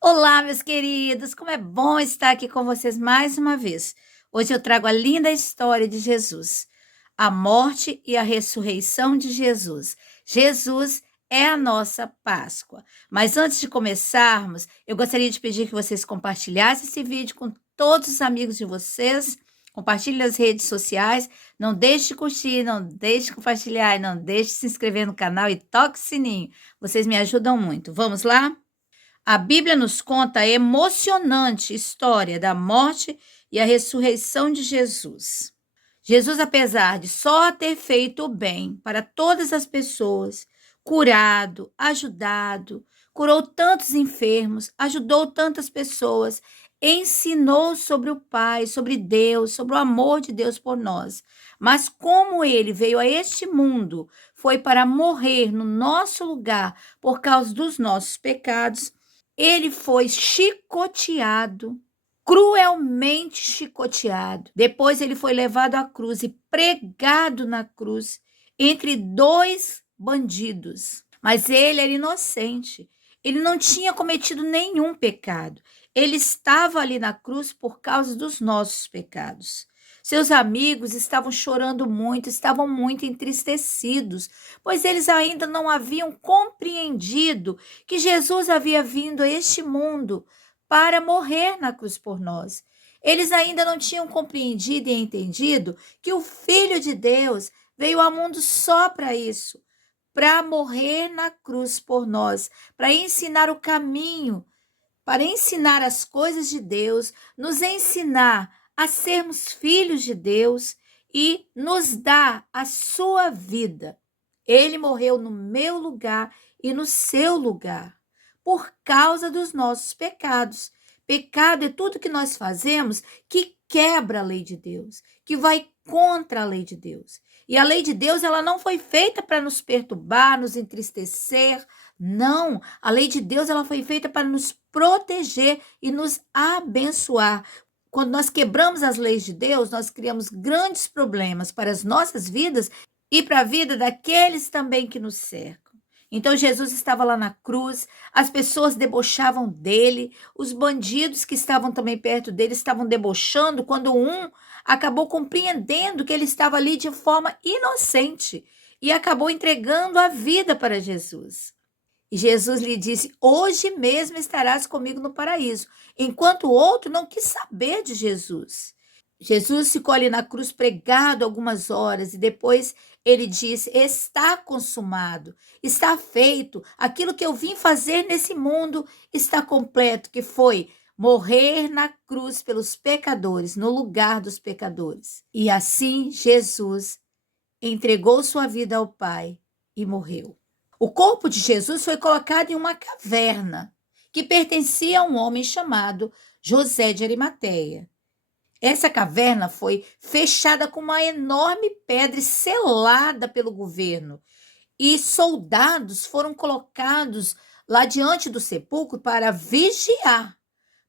Olá, meus queridos, como é bom estar aqui com vocês mais uma vez. Hoje eu trago a linda história de Jesus, a morte e a ressurreição de Jesus. Jesus é a nossa Páscoa. Mas antes de começarmos, eu gostaria de pedir que vocês compartilhassem esse vídeo com todos os amigos de vocês. Compartilhe nas redes sociais. Não deixe de curtir, não deixe de compartilhar, não deixe de se inscrever no canal e toque o sininho. Vocês me ajudam muito. Vamos lá? A Bíblia nos conta a emocionante história da morte e a ressurreição de Jesus. Jesus, apesar de só ter feito o bem para todas as pessoas, curado, ajudado, curou tantos enfermos, ajudou tantas pessoas, ensinou sobre o Pai, sobre Deus, sobre o amor de Deus por nós. Mas como ele veio a este mundo, foi para morrer no nosso lugar por causa dos nossos pecados, ele foi chicoteado, cruelmente chicoteado. Depois ele foi levado à cruz e pregado na cruz entre dois bandidos. Mas ele era inocente. Ele não tinha cometido nenhum pecado. Ele estava ali na cruz por causa dos nossos pecados. Seus amigos estavam chorando muito, estavam muito entristecidos, pois eles ainda não haviam compreendido que Jesus havia vindo a este mundo para morrer na cruz por nós. Eles ainda não tinham compreendido e entendido que o Filho de Deus veio ao mundo só para isso, para morrer na cruz por nós, para ensinar o caminho, para ensinar as coisas de Deus, nos ensinar a sermos filhos de Deus e nos dar a sua vida. Ele morreu no meu lugar e no seu lugar, por causa dos nossos pecados. Pecado é tudo que nós fazemos que quebra a lei de Deus, que vai contra a lei de Deus. E a lei de Deus, ela não foi feita para nos perturbar, nos entristecer. Não, a lei de Deus, ela foi feita para nos proteger e nos abençoar. Quando nós quebramos as leis de Deus, nós criamos grandes problemas para as nossas vidas e para a vida daqueles também que nos cercam. Então Jesus estava lá na cruz, as pessoas debochavam dele, os bandidos que estavam também perto dele estavam debochando, quando um acabou compreendendo que ele estava ali de forma inocente e acabou entregando a vida para Jesus. E Jesus lhe disse: hoje mesmo estarás comigo no paraíso. Enquanto o outro não quis saber de Jesus. Jesus ficou ali na cruz pregado algumas horas e depois ele disse: está consumado, está feito, aquilo que eu vim fazer nesse mundo está completo, que foi morrer na cruz pelos pecadores, no lugar dos pecadores. E assim Jesus entregou sua vida ao Pai e morreu. O corpo de Jesus foi colocado em uma caverna que pertencia a um homem chamado José de Arimateia. Essa caverna foi fechada com uma enorme pedra e selada pelo governo. E soldados foram colocados lá diante do sepulcro para vigiar,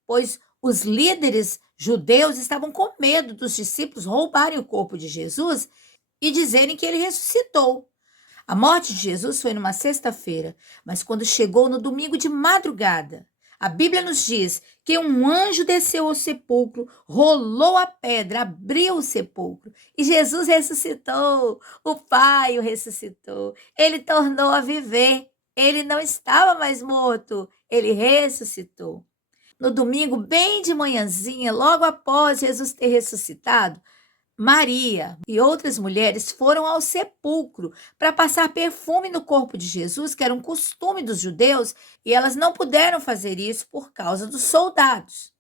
pois os líderes judeus estavam com medo dos discípulos roubarem o corpo de Jesus e dizerem que ele ressuscitou. A morte de Jesus foi numa sexta-feira, mas quando chegou no domingo de madrugada, a Bíblia nos diz que um anjo desceu ao sepulcro, rolou a pedra, abriu o sepulcro e Jesus ressuscitou. O Pai o ressuscitou. Ele tornou a viver. Ele não estava mais morto. Ele ressuscitou. No domingo, bem de manhãzinha, logo após Jesus ter ressuscitado, Maria e outras mulheres foram ao sepulcro para passar perfume no corpo de Jesus, que era um costume dos judeus, e elas não puderam fazer isso por causa dos soldados.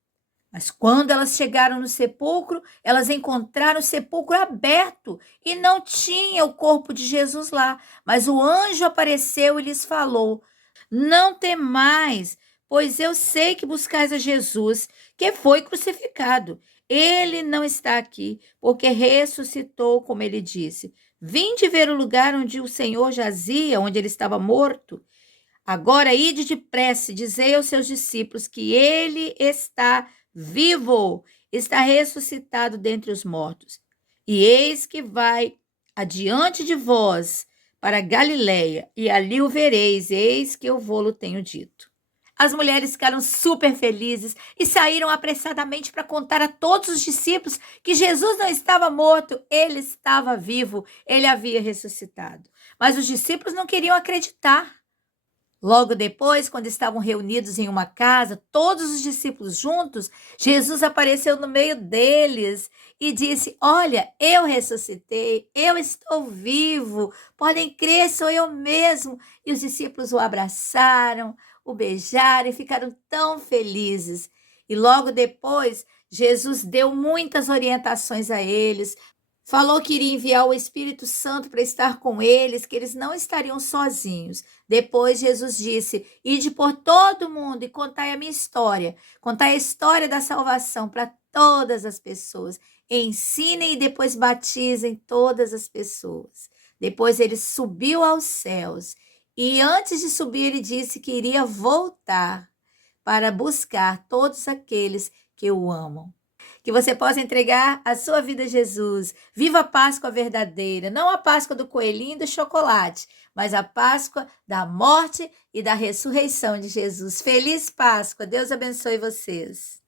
Mas quando elas chegaram no sepulcro, elas encontraram o sepulcro aberto e não tinha o corpo de Jesus lá. Mas o anjo apareceu e lhes falou: não temais, pois eu sei que buscais a Jesus, que foi crucificado. Ele não está aqui, porque ressuscitou, como ele disse. Vinde ver o lugar onde o Senhor jazia, onde ele estava morto. Agora ide depressa, dizei aos seus discípulos que ele está vivo, está ressuscitado dentre os mortos. E eis que vai adiante de vós para Galiléia, e ali o vereis, eis que eu vô-lo tenho dito. As mulheres ficaram super felizes e saíram apressadamente para contar a todos os discípulos que Jesus não estava morto, ele estava vivo, ele havia ressuscitado. Mas os discípulos não queriam acreditar. Logo depois, quando estavam reunidos em uma casa, todos os discípulos juntos, Jesus apareceu no meio deles e disse: Olha, eu ressuscitei, eu estou vivo, podem crer, sou eu mesmo. E os discípulos o abraçaram, o beijaram e ficaram tão felizes. E logo depois, Jesus deu muitas orientações a eles. Falou que iria enviar o Espírito Santo para estar com eles, que eles não estariam sozinhos. Depois Jesus disse: Ide por todo mundo e contai a minha história. Contai a história da salvação para todas as pessoas. Ensinem e depois batizem todas as pessoas. Depois ele subiu aos céus. E antes de subir, ele disse que iria voltar para buscar todos aqueles que o amam. Que você possa entregar a sua vida a Jesus. Viva a Páscoa verdadeira, não a Páscoa do coelhinho e do chocolate, mas a Páscoa da morte e da ressurreição de Jesus. Feliz Páscoa. Deus abençoe vocês.